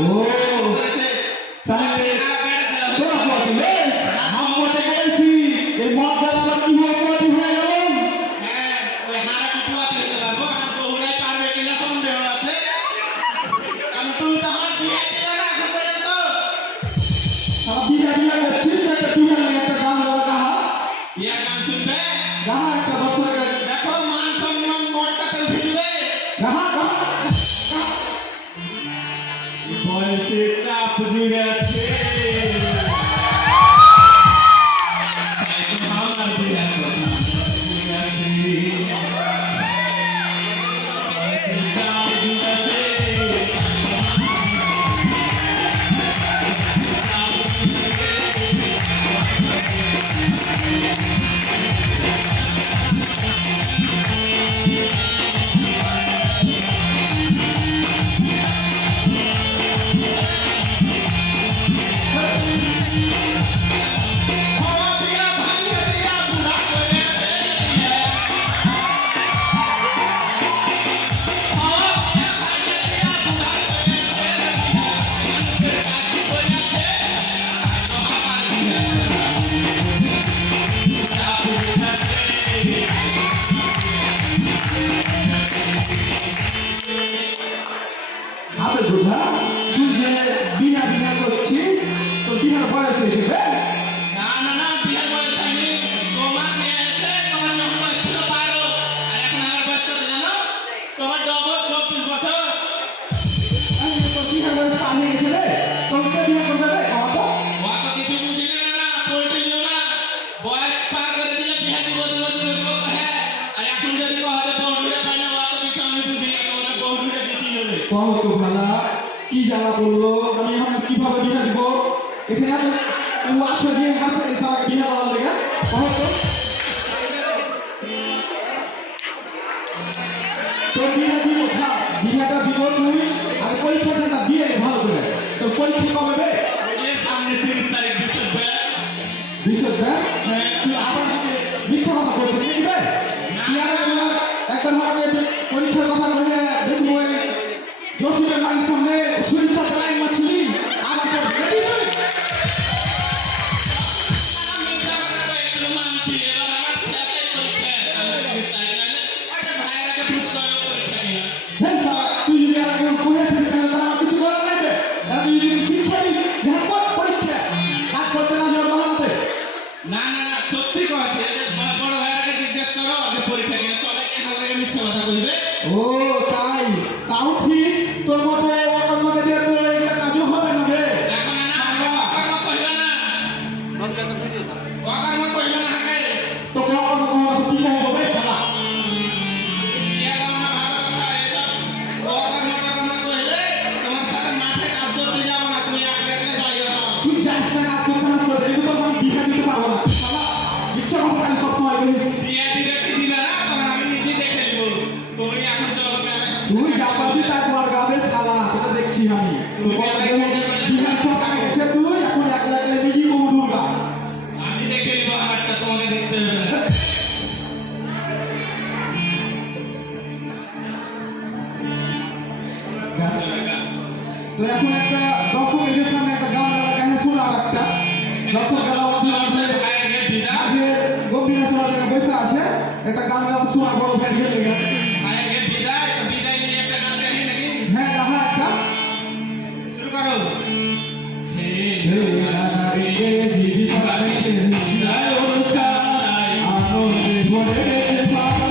ও তাহলে তোরা বলতে বেশ আমরা বলছি এই মদ গেল আবার কি হয়ে পড়ি হয়ে গেল। হ্যাঁ ওই হারা টুয়া দিতে পারবো আর বহুরাই পারবে কিনা সন্দেহ আছে কারণ তুই তো আমার বিয়ে দিলে না এখন পর্যন্ত সারা বিয়া করছিস একটা বিয়া লাগে একটা গান গাওয়া কাহা বিয়া গান শুনবে গাহা একটা বছর দেখো মান সম্মান মোটটাতে উঠবে গাহা বয়সে চাপ জুড়ে আছে তাই তো ভাবনা বিয়ার কথা জুড়ে আছে বয়সে চাপ জুড়ে আছে আবে বুঝা তুই যে বিয়া করছিস তোর বিয়ার বয়স হয়েছে বে না না না বিয়ের বয়স হয়নি তোমার বিয়ে হয়েছে তোমার যখন বয়স ছিল 12 আর এখন আমার বয়স কত জানো তোমার ডবল 24 বছর আরে তোর বিয়ার বয়স পার হয়ে গেছে রে তোর কে বিয়া করবে রে কত অত কিছু বুঝি না পোল্ট্রি না বয়স পার করে দিলে বিয়ে দিব হ্যাঁ আর এখন যদি কহা যে বউডুড়ে পায় না অত কিছু আমি বুঝি না তোমার বউডুড়ে দিতেই হবে কত ভালা কি জ্বালা বললো আমি এখন কিভাবে বিয়া দিব এখানে তুই আছো যে হাসে এসা বিয়া করার লেগে কত তোর বিয়া দিব খা বিয়াটা দিব তুই আর পরীক্ষাটা দিয়ে নে ভালো করে তোর পরীক্ষা কবে বে ওই যে সামনে 30 তারিখ ডিসেম্বর বিশেষ ব্যাগ তুই আবার মিথ্যা কথা বলছিস নাকি বে তুই আর একবার আমাকে পরীক্ষার কথা বলে দেখবো জসিমের বাড়ির সামনে ছুরির সাথে লাইন মারছিলি আর তোর রেডি তুই আমি যাবার কয়েকজন মানছি এবার আমার ছেলে পরীক্ষা আমি 30 তারিখ আগে আচ্ছা ভাইয়াকে পুরস্কার পরীক্ষা নিয়ে হ্যাঁ স্যার তুই যদি আর কেউ পড়ে থাকিস তাহলে তো আমার কিছু করার নাই বে আর তুই যদি শিক্ষা দিস ধ্যান কর পরীক্ষা কাজ করতে না যাওয়ার বাহানাতে না না না সত্যি কইছে যে বড় ভাইয়াকে জিজ্ঞেস করো আগে পরীক্ষা নিয়ে সবাইকে হালকা মিথ্যা কথা কইবে ও তাই তাও ঠিক তোর মতো অকর্মকে দিয়ে তোর এগুলো কাজও হবে না বে দেখো না না অকর্ম কইবে না অকর্ম কইবে না হাকে তোকে অকর্ম করার কি হবে বে শালা ইয়া দাও না ভালো কথা এসব অকর্ম টকর্ম কইলে তোমার সাথে মাঠে কাজ করতে যাবো না তুমি আগে আগে বাইরে যাও তুই যাস না কাজ করতে না তোর এগুলো তো আমি বিঘা দিতে পারবো না শালা ইচ্ছা মতো কাজ সবসময় করিস বিয়া দিবে কি দিবে না তখন আমি নিজে দেখে নেব তুমি এখন চলো মেলা তুই যা পারবি তা কর গাবে শালা তোকে দেখছি আমি বিহার সরকার গেছে তুই এখন একলা একলা নিজেই কবু দুর্গা আমি দেখে নেব আমারটা তোমাকে দেখতে হবে না তো এখন একটা দর্শক এদের সামনে একটা গান গাওয়া কাহিনী শোনা আর একটা দর্শক গাওয়া আগে গম্ভীর সবার বসে আছে একটা গান গাওয়া শোনা বড় ভাই গেলে আগে বিদায় তো বিদায় নিয়ে একটা গান গাই নাকি হ্যাঁ গাহা একটা শুরু করো হে হে গানা রে জিবি পারে বিদায় অনুষ্ঠান আনন্দে ভরে গেছে সারা